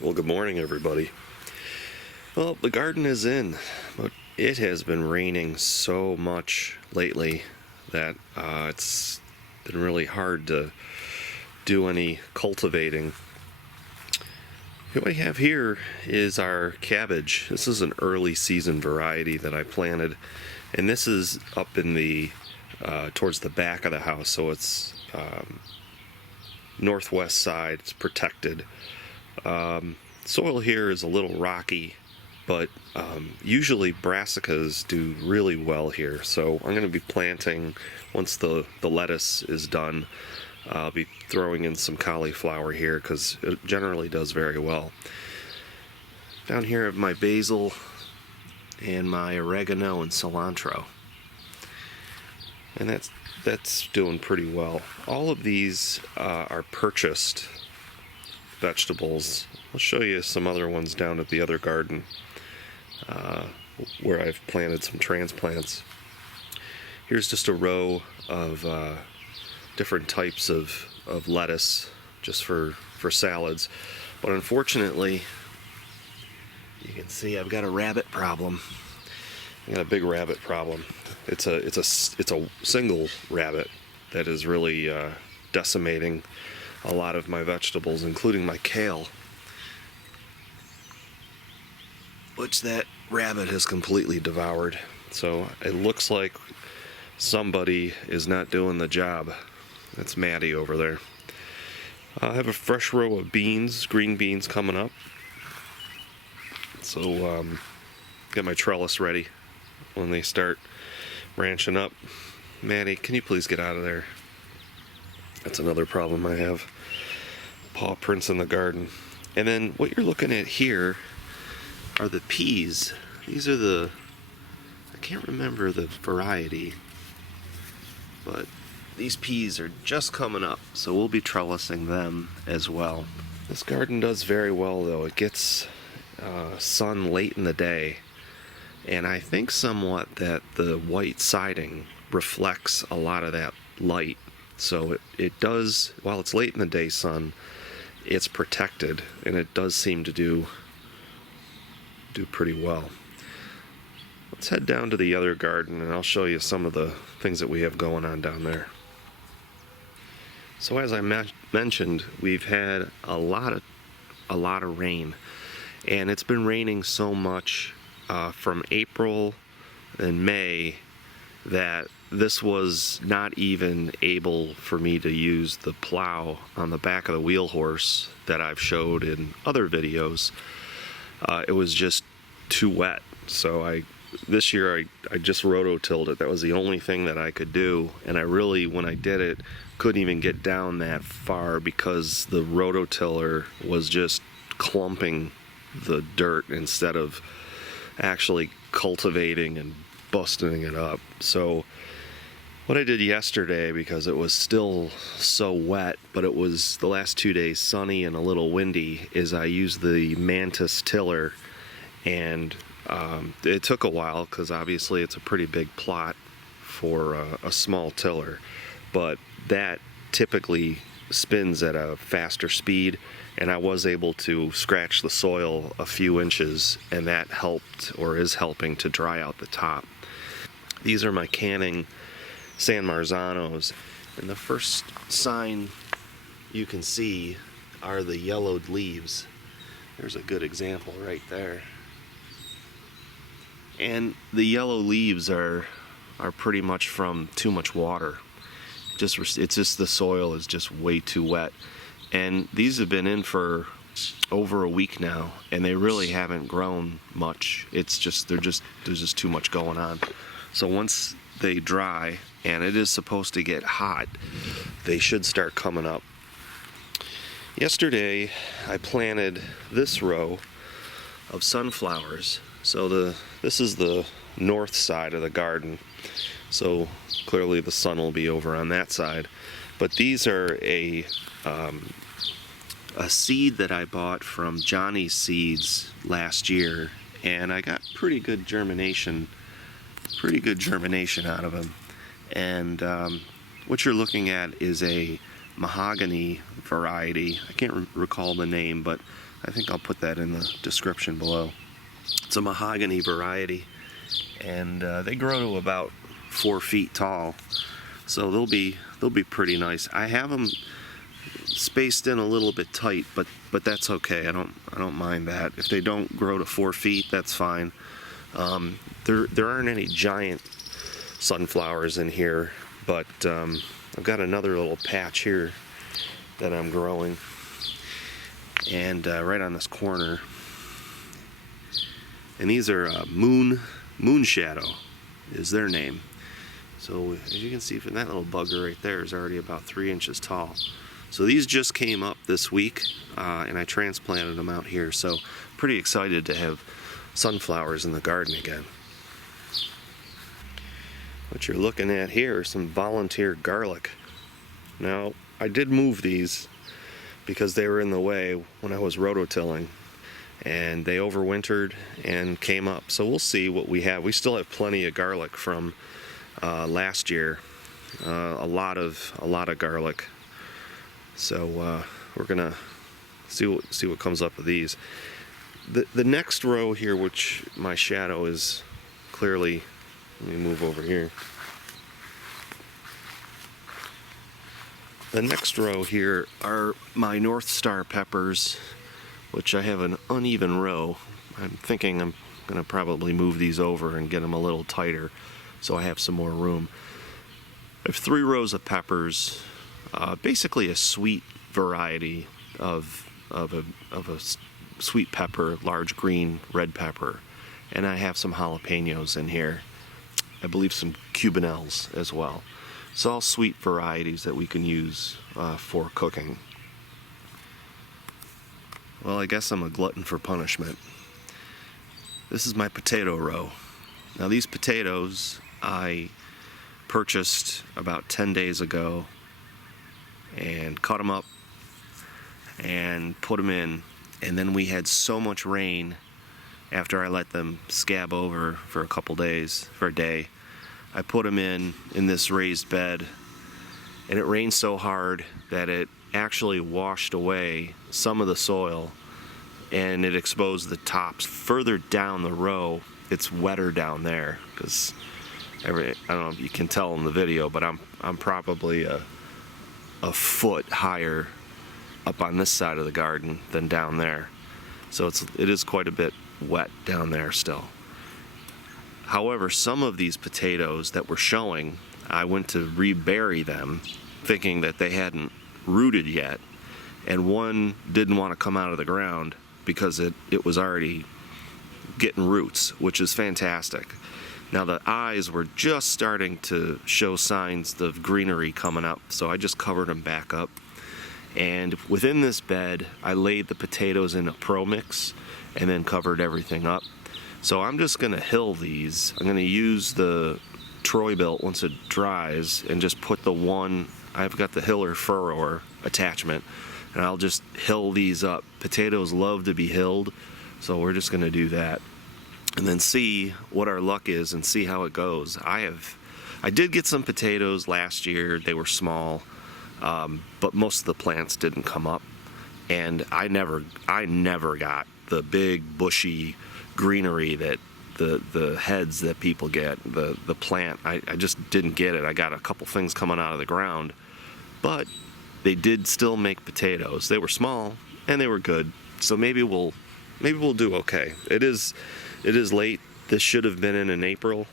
Well, good morning, everybody. Well, the garden is in, but it has been raining so much lately that it's been really hard to do any cultivating. What I have here is our cabbage. This is an early season variety that I planted, and this is up in the towards the back of the house, so it's northwest side. It's protected. Soil here is a little rocky, but usually brassicas do really well here. So I'm going to be planting, once the lettuce is done, I'll be throwing in some cauliflower here because it generally does very well. Down here I have my basil and my oregano and cilantro. And that's doing pretty well. All of these are purchased vegetables. I'll show you some other ones down at the other garden where I've planted some transplants. Here's just a row of different types of lettuce just for salads. But unfortunately, you can see I've got a rabbit problem. I got a big rabbit problem. It's a single rabbit that is really decimating a lot of my vegetables, including my kale, which that rabbit has completely devoured. So it looks like somebody is not doing the job. That's Maddie over there. I have a fresh row of beans, green beans, coming up. So get my trellis ready when they start branching up. Maddie, can you please get out of there? That's another problem I have. Paw prints in the garden. And then what you're looking at here are the peas. These are I can't remember the variety, but these peas are just coming up, so we'll be trellising them as well. This garden does very well, though. It gets sun late in the day, and I think somewhat that the white siding reflects a lot of that light. So it does, while it's late in the day sun, it's protected, and it does seem to do pretty well. Let's head down to the other garden, and I'll show you some of the things that we have going on down there. So as I mentioned, we've had a lot of rain, and it's been raining so much from April and May that this was not even able for me to use the plow on the back of the wheel horse that I've showed in other videos. It was just too wet. So this year I just rototilled it. That was the only thing that I could do, and I really, when I did it, couldn't even get down that far because the rototiller was just clumping the dirt instead of actually cultivating and busting it up. So what I did yesterday, because it was still so wet, but it was the last 2 days sunny and a little windy, is I used the Mantis tiller, and it took a while because obviously it's a pretty big plot for a small tiller, but that typically spins at a faster speed, and I was able to scratch the soil a few inches, and that helped, or is helping, to dry out the top. These are my canning San Marzanos, and the first sign you can see are the yellowed leaves. There's a good example right there. And the yellow leaves are pretty much from too much water. It's just the soil is just way too wet. And these have been in for over a week now, and they really haven't grown much. It's just there's just too much going on. So once they dry, and it is supposed to get hot, they should start coming up. Yesterday I planted this row of sunflowers. So this is the north side of the garden, so clearly the sun will be over on that side. But these are a seed that I bought from Johnny's Seeds last year, and I got pretty good germination out of them. And what you're looking at is a mahogany variety. I can't recall the name, but I think I'll put that in the description below. It's a mahogany variety, and they grow to about 4 feet tall, so they'll be pretty nice. I have them spaced in a little bit tight, but that's okay. I don't mind that. If they don't grow to 4 feet, that's fine. There aren't any giant sunflowers in here, but I've got another little patch here that I'm growing, and right on this corner. And these are Moon Shadow is their name. So as you can see from that little bugger right there is already about 3 inches tall. So these just came up this week, and I transplanted them out here. So pretty excited to have sunflowers in the garden again. What you're looking at here is some volunteer garlic. Now, I did move these because they were in the way when I was rototilling, and they overwintered and came up. So we'll see what we have. We still have plenty of garlic from last year, a lot of garlic. So we're gonna see what comes up with these. The next row here, which my shadow is clearly, let me move over here. The next row here are my North Star peppers, which I have an uneven row. I'm thinking I'm gonna probably move these over and get them a little tighter so I have some more room. I have 3 rows of peppers, basically a sweet variety of a sweet pepper, large green red pepper, and I have some jalapenos in here. I believe some cubanelles as well. It's all sweet varieties that we can use for cooking. Well, I guess I'm a glutton for punishment. This is my potato row. Now these potatoes I purchased about 10 days ago and cut them up and put them in, and then we had so much rain after I let them scab over for a couple days, for a day. I put them in this raised bed, and it rained so hard that it actually washed away some of the soil, and it exposed the tops. Further down the row, it's wetter down there, because I don't know if you can tell in the video, but I'm probably a foot higher up on this side of the garden than down there. So it is quite a bit wet down there still. However, some of these potatoes that were showing, I went to rebury them thinking that they hadn't rooted yet, and one didn't want to come out of the ground because it was already getting roots, which is fantastic. Now the eyes were just starting to show signs of greenery coming up, so I just covered them back up. And within this bed, I laid the potatoes in a Pro Mix and then covered everything up. So I'm just gonna hill these. I'm gonna use the Troy-Bilt once it dries and just put the one, I've got the hiller furrower attachment, and I'll just hill these up. Potatoes love to be hilled, so we're just gonna do that. And then see what our luck is and see how it goes. I did get some potatoes last year. They were small, but most of the plants didn't come up, and I never got the big bushy greenery that the heads that people get. The plant, I just didn't get it. I got a couple things coming out of the ground, but they did still make potatoes. They were small and they were good, so maybe we'll do okay. It is late. This should have been in April,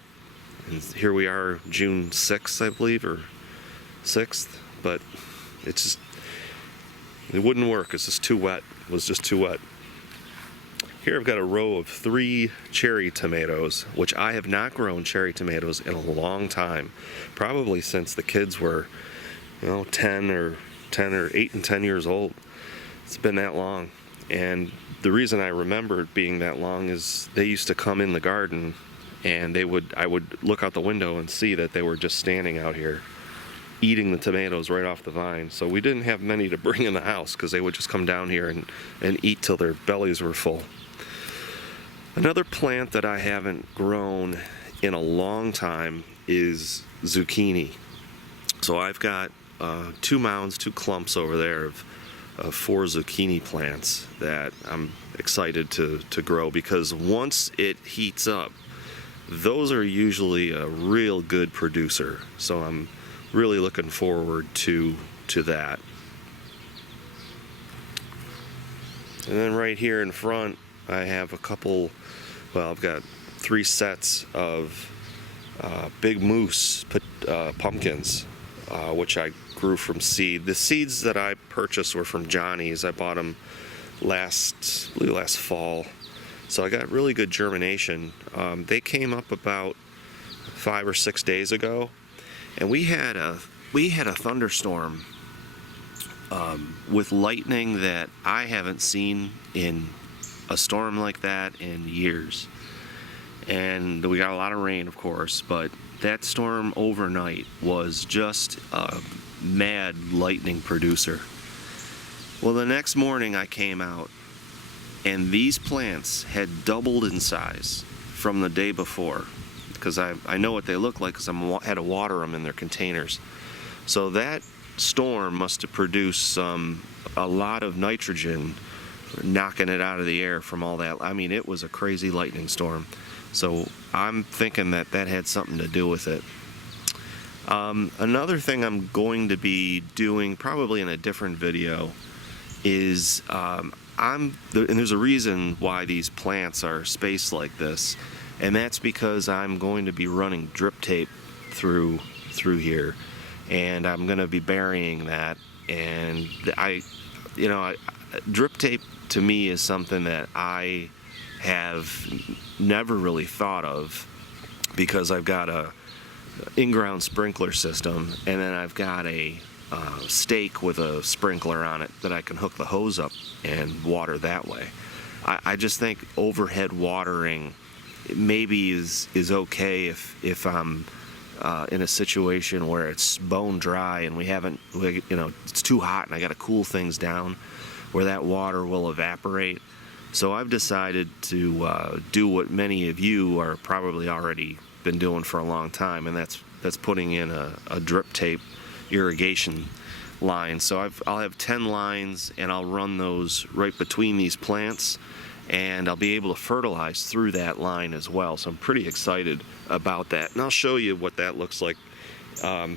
and here we are, June 6th, I believe, or 6th, but it wouldn't work. It's just too wet. It was just too wet. Here I've got a row of 3 cherry tomatoes, which I have not grown cherry tomatoes in a long time, probably since the kids were, 8 and 10 years old. It's been that long. And the reason I remember it being that long is they used to come in the garden, and I would look out the window and see that they were just standing out here eating the tomatoes right off the vine. So we didn't have many to bring in the house because they would just come down here and eat till their bellies were full. Another plant that I haven't grown in a long time is zucchini. So I've got two mounds, two clumps over there of 4 zucchini plants that I'm excited to grow, because once it heats up, those are usually a real good producer. So I'm really looking forward to that. And then right here in front, I have a couple, well, I've got 3 sets of big moose pumpkins, which I grew from seed. The seeds that I purchased were from Johnny's. I bought them last fall. So I got really good germination. They came up about 5 or 6 days ago, and we had a thunderstorm with lightning that I haven't seen in a storm like that in years. And we got a lot of rain, of course, but that storm overnight was just a mad lightning producer. Well, the next morning I came out, and these plants had doubled in size from the day before, because I know what they look like, because I had to water them in their containers. So that storm must have produced a lot of nitrogen, knocking it out of the air from all that. I mean, it was a crazy lightning storm. So I'm thinking that had something to do with it. Another thing I'm going to be doing, probably in a different video, is and there's a reason why these plants are spaced like this, and that's because I'm going to be running drip tape through here, and I'm going to be burying that. And drip tape to me is something that I have never really thought of, because I've got a in-ground sprinkler system, and then I've got a stake with a sprinkler on it that I can hook the hose up and water that way. I just think overhead watering maybe is okay if I'm in a situation where it's bone dry and it's too hot and I got to cool things down, where that water will evaporate. So I've decided to do what many of you are probably already been doing for a long time, and that's putting in a drip tape irrigation line. So I'll have 10 lines, and I'll run those right between these plants, and I'll be able to fertilize through that line as well. So I'm pretty excited about that, and I'll show you what that looks like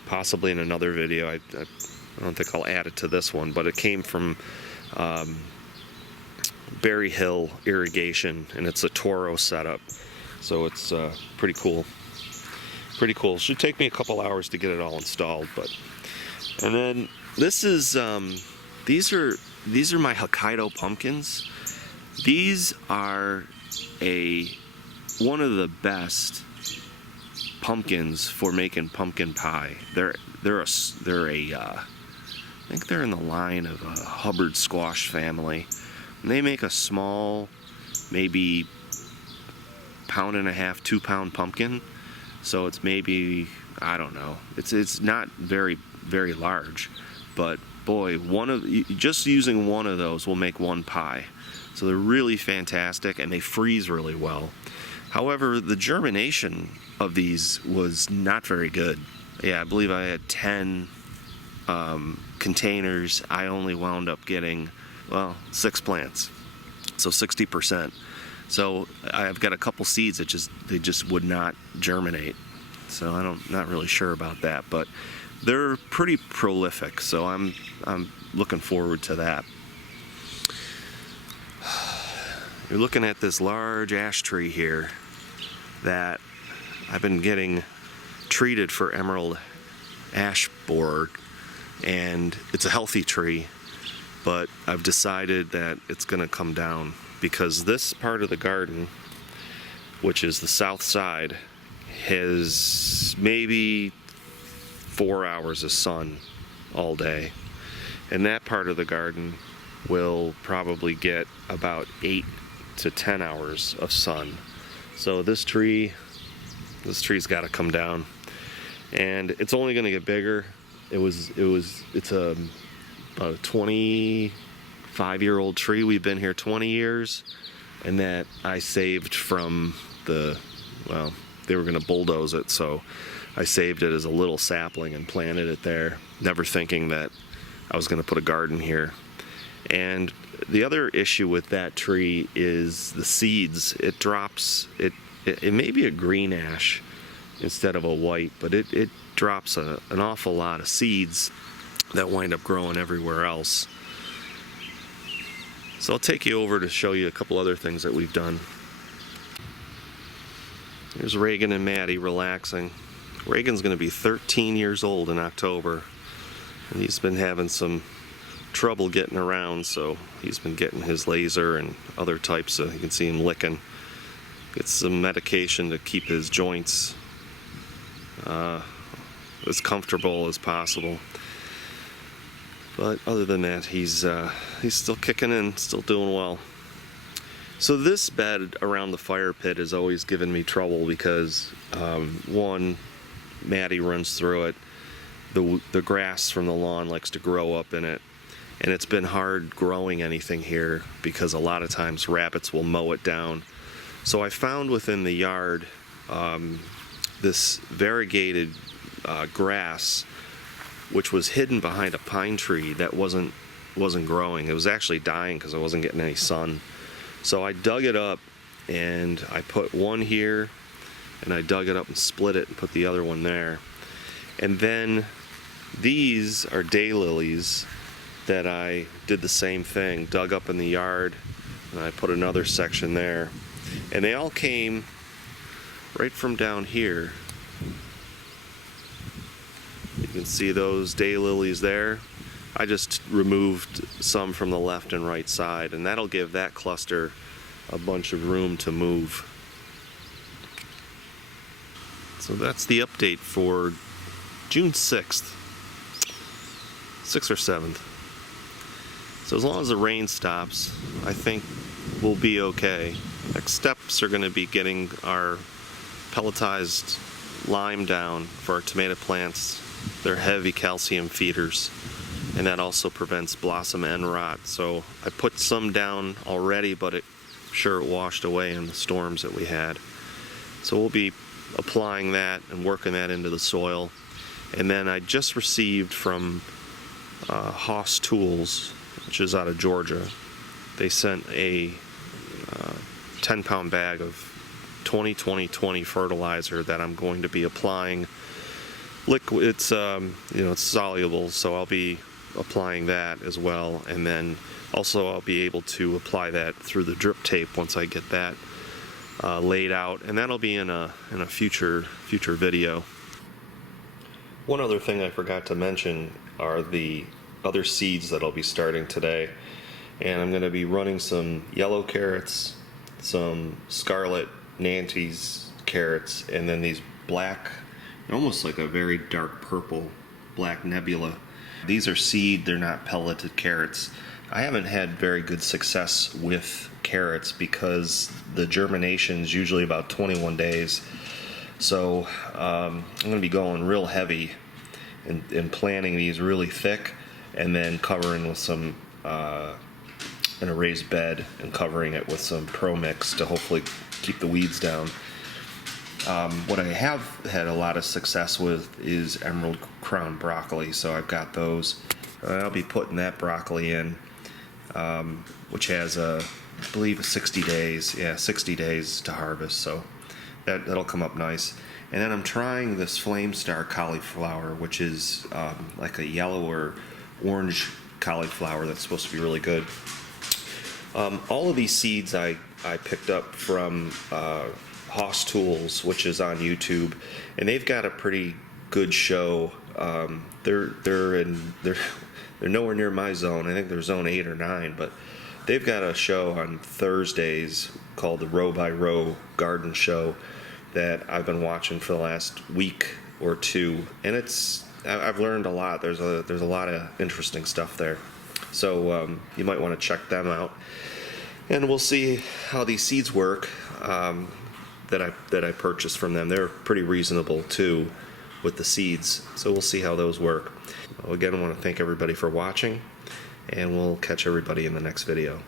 possibly in another video. I don't think I'll add it to this one, but it came from Berry Hill Irrigation, and it's a Toro setup, so it's pretty cool. Should take me a couple hours to get it all installed, and then this is these are my Hokkaido pumpkins. These are one of the best pumpkins for making pumpkin pie. I think they're in the line of a Hubbard squash family. And they make a small, maybe 1.5 pound, 2 pound pumpkin. So it's maybe, I don't know, it's not very, very large, but boy, just using one of those will make one pie. So they're really fantastic, and they freeze really well. However, the germination of these was not very good. Yeah, I believe I had 10 containers. I only wound up getting, 6 plants, so 60%. So I've got a couple seeds that they just would not germinate. So not really sure about that, but they're pretty prolific. So I'm looking forward to that. You're looking at this large ash tree here that I've been getting treated for emerald ash borer, and it's a healthy tree, but I've decided that it's going to come down, because this part of the garden, which is the south side, has maybe 4 hours of sun all day, and that part of the garden will probably get about 8 to 10 hours of sun. So this tree's got to come down, and it's only going to get bigger. It's about a 25-year-old tree. We've been here 20 years, and that I saved from they were going to bulldoze it, so I saved it as a little sapling and planted it there, never thinking that I was going to put a garden here. And the other issue with that tree is the seeds. It drops, it may be a green ash instead of a white, but it drops an awful lot of seeds that wind up growing everywhere else. So I'll take you over to show you a couple other things that we've done. Here's Reagan and Maddie relaxing. Reagan's going to be 13 years old in October, and he's been having some trouble getting around, so he's been getting his laser and other types of, you can see him licking. Gets some medication to keep his joints as comfortable as possible. But other than that, he's still kicking in, still doing well. So this bed around the fire pit has always given me trouble because one, Maddie runs through it. The grass from the lawn likes to grow up in it, and it's been hard growing anything here because a lot of times rabbits will mow it down. So I found within the yard this variegated grass, which was hidden behind a pine tree that wasn't growing. It was actually dying because I wasn't getting any sun. So I dug it up and I put one here, and I dug it up and split it and put the other one there. And then these are daylilies that I did the same thing, dug up in the yard, and I put another section there. And they all came right from down here. You can see those daylilies there. I just removed some from the left and right side, and that'll give that cluster a bunch of room to move. So that's the update for June 6th. 6th or 7th. So as long as the rain stops, I think we'll be okay. Next steps are going to be getting our pelletized lime down for our tomato plants. They're heavy calcium feeders, and that also prevents blossom end rot. So I put some down already, but it washed away in the storms that we had. So we'll be applying that and working that into the soil. And then I just received from Haas Tools, which is out of Georgia. They sent a 10-pound bag of 20-20-20 fertilizer that I'm going to be applying. Liquid, it's it's soluble, so I'll be applying that as well, and then also I'll be able to apply that through the drip tape once I get that laid out, and that'll be in a future video. One other thing I forgot to mention are the other seeds that I'll be starting today, and I'm going to be running some yellow carrots, some scarlet Nantes carrots, and then these black, almost like a very dark purple black nebula. These are seed, they're not pelleted carrots. I haven't had very good success with carrots because the germination is usually about 21 days. So I'm going to be going real heavy and planting these really thick, and then covering with some an raised bed and covering it with some Pro Mix to hopefully keep the weeds down. What I have had a lot of success with is emerald crown broccoli, so I've got those. I'll be putting that broccoli in, which has I believe 60 days. Yeah, 60 days to harvest, so that'll come up nice. And then I'm trying this Flame Star cauliflower, which is like a yellow or orange cauliflower that's supposed to be really good. All of these seeds I picked up from Haas Tools, which is on YouTube, and they've got a pretty good show. They're nowhere near my zone. I think they're zone 8 or 9, but they've got a show on Thursdays called the Row by Row Garden Show that I've been watching for the last week or two, and I've learned a lot. There's a lot of interesting stuff there, so you might want to check them out, and we'll see how these seeds work that I purchased from them. They're pretty reasonable too with the seeds, so we'll see how those work. Again, I want to thank everybody for watching, and we'll catch everybody in the next video.